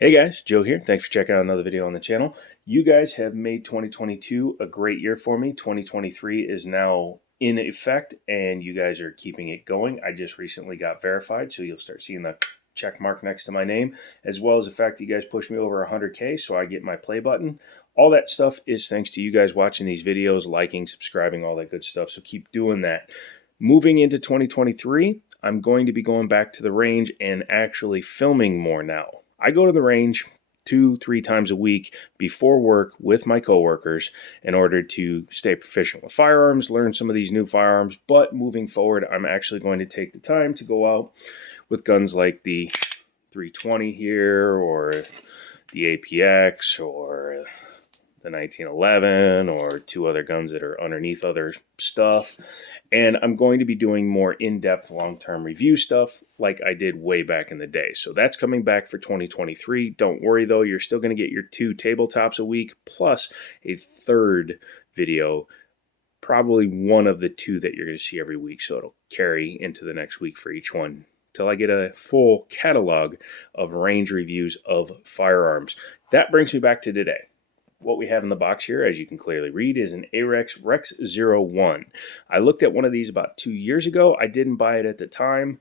Hey guys, Joe here. Thanks for checking out another video on the channel. You guys have made 2022 a great year for me. 2023 is now in effect and you guys are keeping it going. I just recently got verified, so you'll start seeing the check mark next to my name, as well as the fact that you guys pushed me over 100K, so I get my play button. All that stuff is thanks to you guys watching these videos, liking, subscribing, all that good stuff, so keep doing that. Moving into 2023, I'm going to be going back to the range and actually filming more now. I go to the range 2-3 times a week before work with my coworkers in order to stay proficient with firearms, learn some of these new firearms, but moving forward, I'm actually going to take the time to go out with guns like the 320 here, or the APX, or the 1911, or two other guns that are underneath other stuff. And I'm going to be doing more in-depth long-term review stuff like I did way back in the day. So that's coming back for 2023. Don't worry though, you're still going to get your 2 tabletops a week plus a third video, probably one of the 2 that you're going to see every week. So it'll carry into the next week for each one till I get a full catalog of range reviews of firearms. That brings me back to today. What we have in the box here, as you can clearly read, is an Arex Rex Zero 1. I looked at one of these about 2 years ago. I didn't buy it at the time.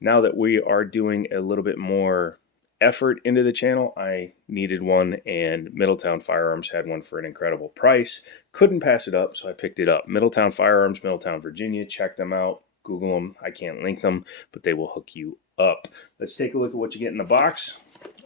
Now that we are doing a little bit more effort into the channel, I needed one, and Middletown Firearms had one for an incredible price. Couldn't pass it up, so I picked it up. Middletown Firearms, Middletown, Virginia. Check them out. Google them. I can't link them, but they will hook you up. Let's take a look at what you get in the box.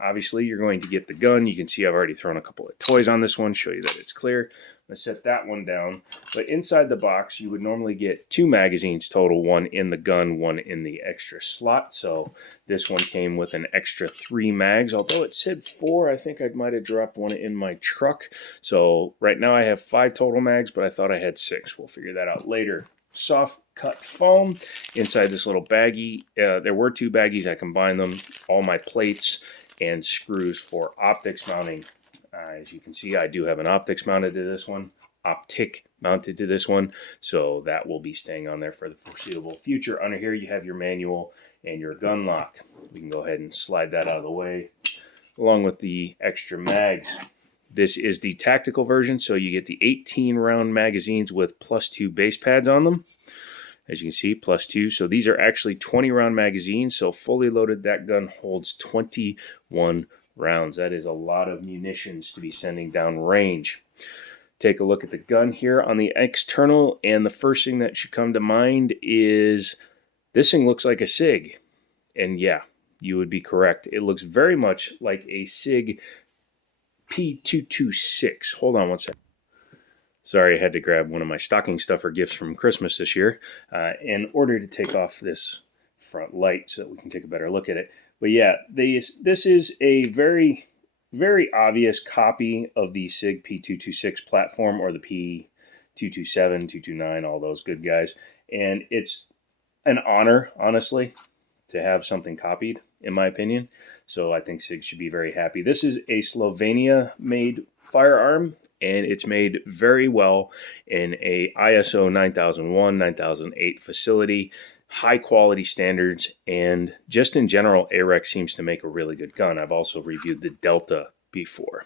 Obviously, you're going to get the gun. You can see I've already thrown a couple of toys on this one, show you that it's clear. Let's set that one down. But inside the box, you would normally get 2 magazines total, one in the gun, one in the extra slot. So this one came with an extra 3 mags, although it said 4. I think I might have dropped one in my truck. So right now I have 5 total mags, but I thought I had 6. We'll figure that out later. Soft cut foam inside this little baggie. There were 2 baggies. I combined them. All my plates and screws for optics mounting. As you can see, I do have an optics mounted to this one, optic mounted to this one, so that will be staying on there for the foreseeable future. Under here you have your manual and your gun lock. We can go ahead and slide that out of the way, along with the extra mags. This is the tactical version, so you get the 18 round magazines with +2 base pads on them. As you can see, +2. So these are actually 20 round magazines. So fully loaded, that gun holds 21 rounds. That is a lot of munitions to be sending down range. Take a look at the gun here on the external, and the first thing that should come to mind is this thing looks like a SIG. And yeah, you would be correct. It looks very much like a SIG P226. Hold on one second. Sorry, I had to grab one of my stocking stuffer gifts from Christmas this year in order to take off this front light so that we can take a better look at it. But yeah, this is a very, very obvious copy of the SIG P226 platform, or the P227, 229, all those good guys. And it's an honor, honestly, to have something copied, in my opinion. So I think SIG should be very happy. This is a Slovenia-made firearm, and it's made very well in a ISO 9001, 9008 facility, high quality standards, and just in general, Arex seems to make a really good gun. I've also reviewed the Delta before.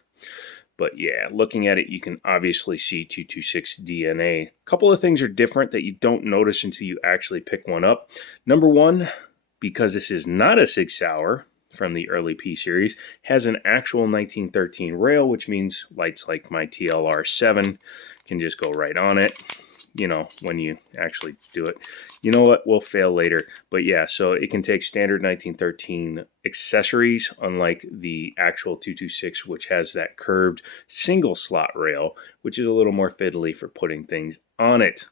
But yeah, looking at it, you can obviously see 226 DNA. A couple of things are different that you don't notice until you actually pick one up. Number one, because this is not a Sig Sauer from the early P series, has an actual 1913 rail, which means lights like my TLR7 can just go right on it, you know, when you actually do it. You know what, we'll fail later. But yeah, so it can take standard 1913 accessories, unlike the actual 226, which has that curved single slot rail, which is a little more fiddly for putting things on it.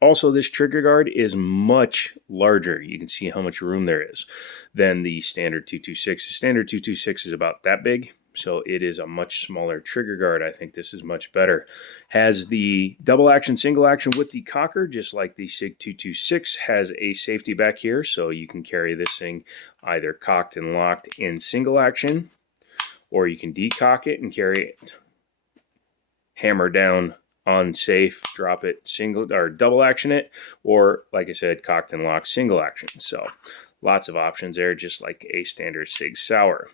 Also, this trigger guard is much larger. You can see how much room there is than the standard 226. The standard 226 is about that big, so it is a much smaller trigger guard. I think this is much better. Has the double action, single action with the cocker, just like the SIG 226. Has a safety back here, so you can carry this thing either cocked and locked in single action, or you can decock it and carry it hammer down on safe, drop it, single or double action it, or like I said, cocked and locked single action. So lots of options there, just like a standard Sig Sauer.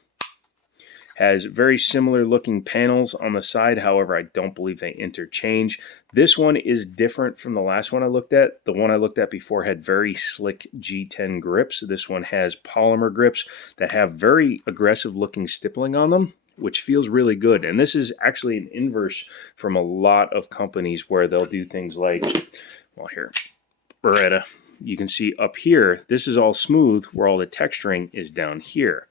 Has very similar looking panels on the side. However, I don't believe they interchange. This one is different from the last one I looked at. The one I looked at before had very slick G10 grips. This one has polymer grips that have very aggressive looking stippling on them, which feels really good. And this is actually an inverse from a lot of companies where they'll do things like, well, here, Beretta. You can see up here, this is all smooth where all the texturing is down here.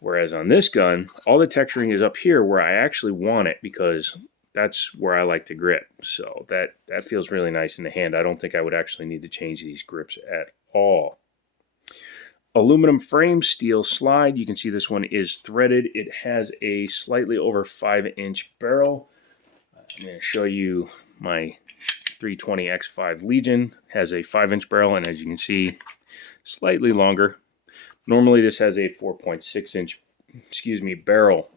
Whereas on this gun, all the texturing is up here where I actually want it because that's where I like to grip. So that feels really nice in the hand. I don't think I would actually need to change these grips at all. Aluminum frame, steel slide. You can see this one is threaded. It has a slightly over 5-inch barrel. I'm going to show you my 320X5 Legion. Has a 5-inch barrel, and as you can see, slightly longer. Normally this has a 4.6-inch, barrel.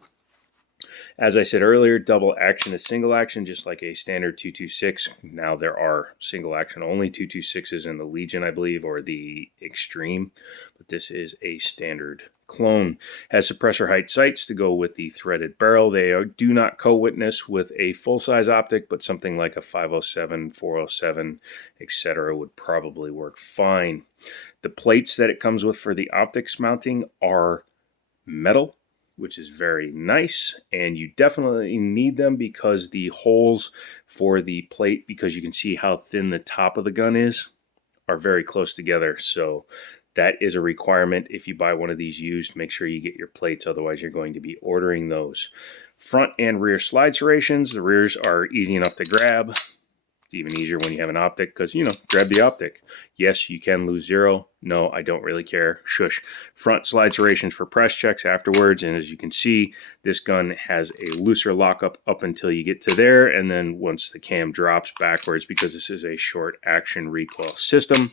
As I said earlier, double action is single action, just like a standard 226. Now there are single action only 226s in the Legion, I believe, or the Extreme, but this is a standard clone. Has suppressor height sights to go with the threaded barrel. They do not co-witness with a full-size optic, but something like a 507, 407, etc. would probably work fine. The plates that it comes with for the optics mounting are metal, which is very nice, and you definitely need them because the holes for the plate, because you can see how thin the top of the gun is, are very close together. So that is a requirement. If you buy one of these used, make sure you get your plates, otherwise you're going to be ordering those. Front and rear slide serrations. The rears are easy enough to grab. It's even easier when you have an optic because, grab the optic. Yes, you can lose zero. No, I don't really care. Shush. Front slide serrations for press checks afterwards. And as you can see, this gun has a looser lockup up until you get to there. And then once the cam drops backwards, because this is a short action recoil system,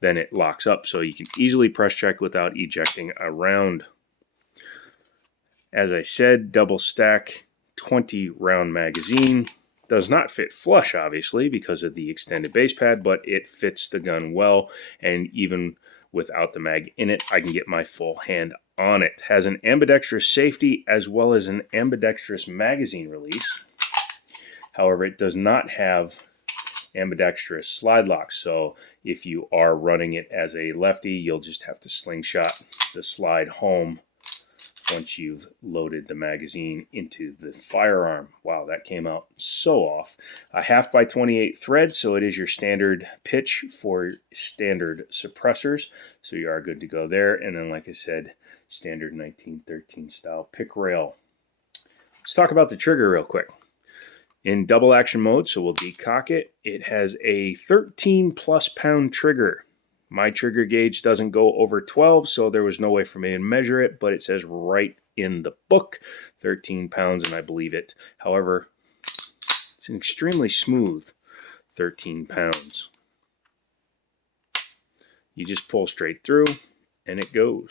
then it locks up so you can easily press check without ejecting a round. As I said, double stack 20 round magazine. Does not fit flush, obviously, because of the extended base pad, but it fits the gun well, and even without the mag in it, I can get my full hand on it. Has an ambidextrous safety as well as an ambidextrous magazine release. However, it does not have ambidextrous slide locks, so if you are running it as a lefty, you'll just have to slingshot the slide home once you've loaded the magazine into the firearm. Wow, that came out so off. A 1/2x28 thread, so it is your standard pitch for standard suppressors, so you are good to go there. And then, like I said, standard 1913 style pick rail. Let's talk about the trigger real quick. In double action mode, so we'll decock it, it has a 13+ pound trigger. My trigger gauge doesn't go over 12, so there was no way for me to measure it, but it says right in the book, 13 pounds, and I believe it. However, it's an extremely smooth 13 pounds. You just pull straight through, and it goes.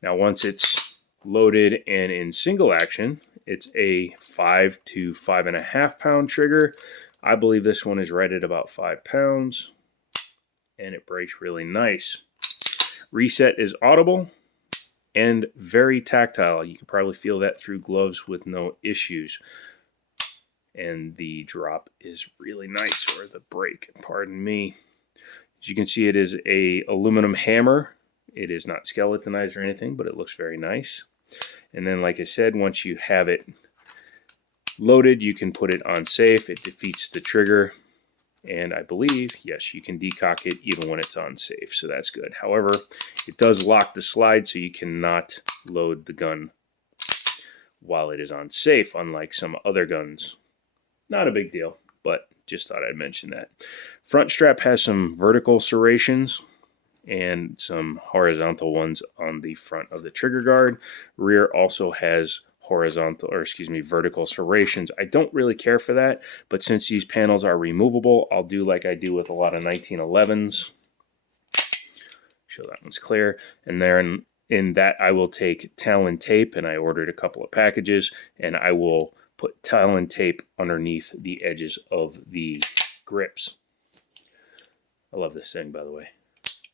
Now, once it's loaded and in single action, it's a 5 to 5.5 pound trigger. I believe this one is right at about 5 pounds. And it breaks really nice. Reset is audible and very tactile. You can probably feel that through gloves with no issues. And the drop is really nice, or the break, pardon me. As you can see, it is a aluminum hammer. It is not skeletonized or anything, but it looks very nice. And then, like I said, once you have it loaded, you can put it on safe. It defeats the trigger. And I believe, yes, you can decock it even when it's on safe, so that's good. However, it does lock the slide, so you cannot load the gun while it is on safe, unlike some other guns. Not a big deal, but just thought I'd mention that. Front strap has some vertical serrations and some horizontal ones on the front of the trigger guard. Rear also has vertical serrations. I don't really care for that, but since these panels are removable, I'll do like I do with a lot of 1911s. Show that one's clear. And then in that, I will take Talon tape, and I ordered a couple of packages, and I will put Talon tape underneath the edges of the grips. I love this thing, by the way.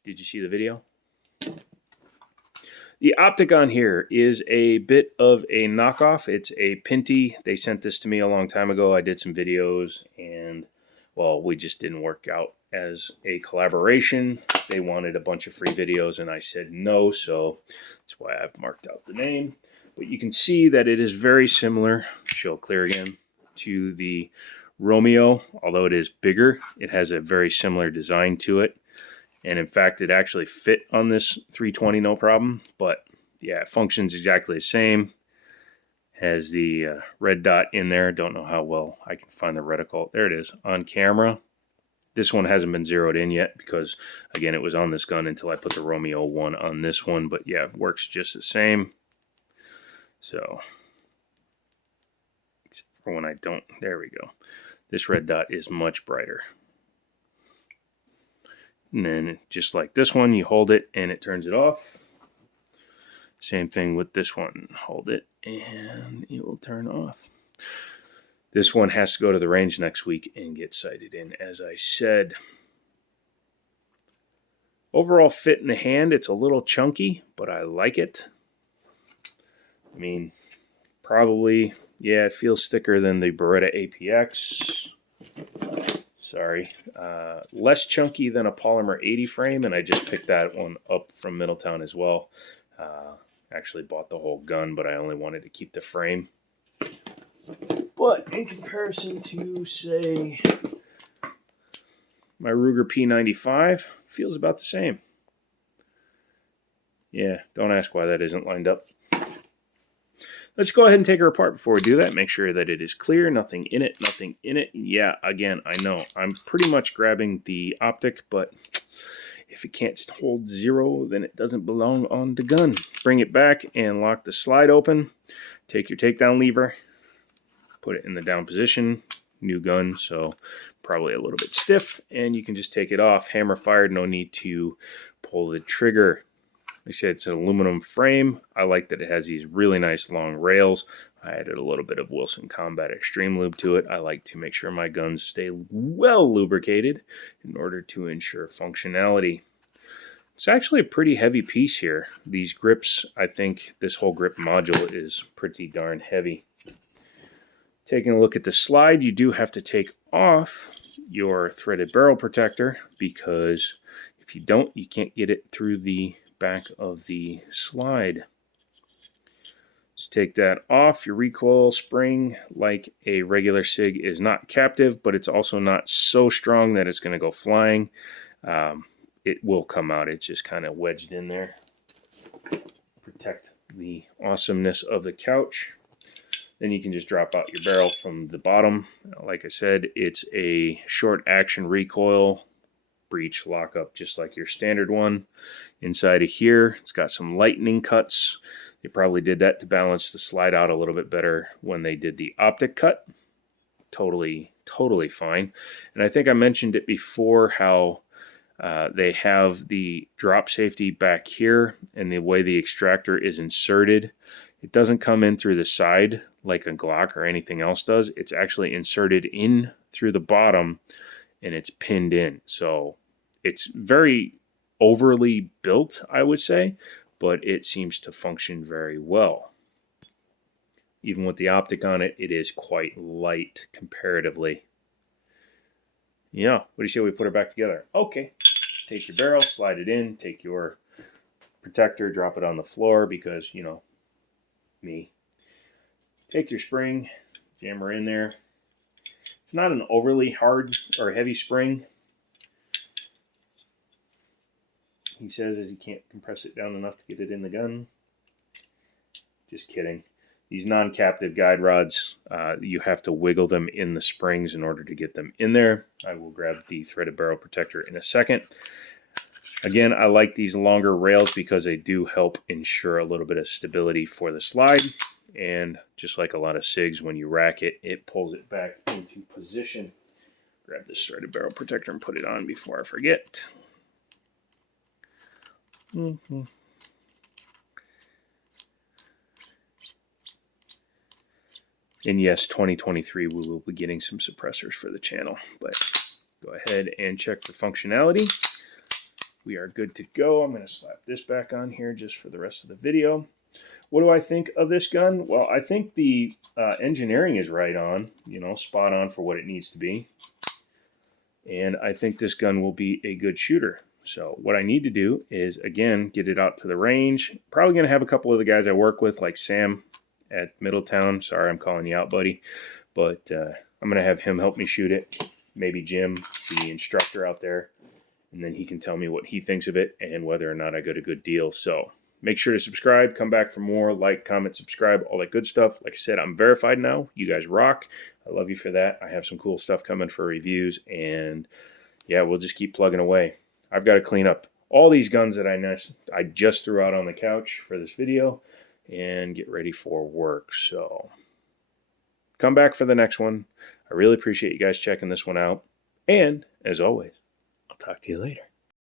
Did you see the video? The optic on here is a bit of a knockoff. It's a Pinty. They sent this to me a long time ago. I did some videos and, well, we just didn't work out as a collaboration. They wanted a bunch of free videos and I said no, so that's why I've marked out the name. But you can see that it is very similar, show clear again, to the Romeo. Although it is bigger, it has a very similar design to it. And in fact, it actually fit on this 320 no problem. But yeah, it functions exactly the same. Has the red dot in there. Don't know how well I can find the reticle. There it is on camera. This one hasn't been zeroed in yet because, again, it was on this gun until I put the Romeo one on this one. But yeah, it works just the same. So, except for when I don't, there we go. This red dot is much brighter. And then just like this one, you hold it and it turns it off. Same thing with this one. Hold it and it will turn off. This one has to go to the range next week and get sighted in, as I said. Overall fit in the hand, it's a little chunky, but I like it. I mean, probably, yeah, it feels thicker than the Beretta APX. Sorry. Less chunky than a Polymer 80 frame, and I just picked that one up from Middletown as well. Actually bought the whole gun, but I only wanted to keep the frame. But in comparison to, say, my Ruger P95, feels about the same. Yeah, don't ask why that isn't lined up. Let's go ahead and take her apart before we do that. Make sure that it is clear, nothing in it, nothing in it. Yeah, again, I know I'm pretty much grabbing the optic, but if it can't hold zero, then it doesn't belong on the gun. Bring it back and lock the slide open. Take your takedown lever, put it in the down position. New gun, so probably a little bit stiff, and you can just take it off. Hammer fired, no need to pull the trigger. Like I said, it's an aluminum frame. I like that it has these really nice long rails. I added a little bit of Wilson Combat Extreme Lube to it. I like to make sure my guns stay well lubricated in order to ensure functionality. It's actually a pretty heavy piece here. These grips, I think this whole grip module is pretty darn heavy. Taking a look at the slide, you do have to take off your threaded barrel protector because if you don't, you can't get it through the back of the slide. Just take that off. Your recoil spring, like a regular SIG, is not captive, but it's also not so strong that it's going to go flying. It will come out. It's just kind of wedged in there. Protect the awesomeness of the couch. Then you can just drop out your barrel from the bottom. Like I said, it's a short action recoil breech lockup, just like your standard one. Inside of here, it's got some lightning cuts. They probably did that to balance the slide out a little bit better when they did the optic cut. Totally fine. And I think I mentioned it before how they have the drop safety back here, and the way the extractor is inserted, it doesn't come in through the side like a Glock or anything else does. It's actually inserted in through the bottom and it's pinned in. So it's very overly built, I would say, but it seems to function very well. Even with the optic on it, it is quite light comparatively. Yeah, what do you say we put her back together? Okay, take your barrel, slide it in, take your protector, drop it on the floor because, you know, me. Take your spring, jam her in there. It's not an overly hard or heavy spring. He says as he can't compress it down enough to get it in the gun. Just kidding. These non-captive guide rods, you have to wiggle them in the springs in order to get them in there. I will grab the threaded barrel protector in a second. Again, I like these longer rails because they do help ensure a little bit of stability for the slide. And just like a lot of SIGs, when you rack it, it pulls it back into position. Grab this threaded barrel protector and put it on before I forget. And yes, 2023 we will be getting some suppressors for the channel, but go ahead and check for functionality. we are good to go. I'm going to slap this back on here just for the rest of the video. What do I think of this gun? Well, I think the engineering is right on, spot on for what it needs to be. And I think this gun will be a good shooter. So what I need to do is, again, get it out to the range. Probably going to have a couple of the guys I work with, like Sam at Middletown. Sorry, I'm calling you out, buddy. But I'm going to have him help me shoot it. Maybe Jim, the instructor out there. And then he can tell me what he thinks of it and whether or not I got a good deal. So make sure to subscribe. Come back for more. Like, comment, subscribe, all that good stuff. Like I said, I'm verified now. You guys rock. I love you for that. I have some cool stuff coming for reviews. And, yeah, we'll just keep plugging away. I've got to clean up all these guns that I just threw out on the couch for this video and get ready for work. So come back for the next one. I really appreciate you guys checking this one out. And, as always, I'll talk to you later.